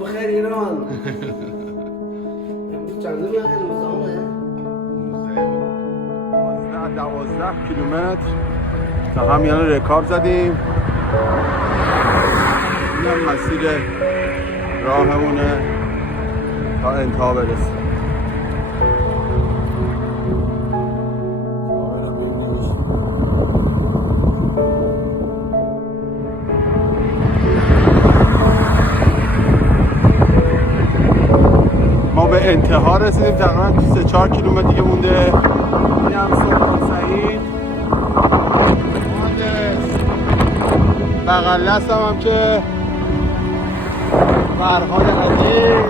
بخیر ایران. امروز چند روزانه؟ 12 کیلومتر تا همیان رکاب زدیم. این مسیر راهمونه تا انتها برسیم. ما به انتها رسیدیم، تقریبا 3-4 کیلومتر دیگه مونده. این هم سلطان سعید بغل دستم هم که فرهاد عزیز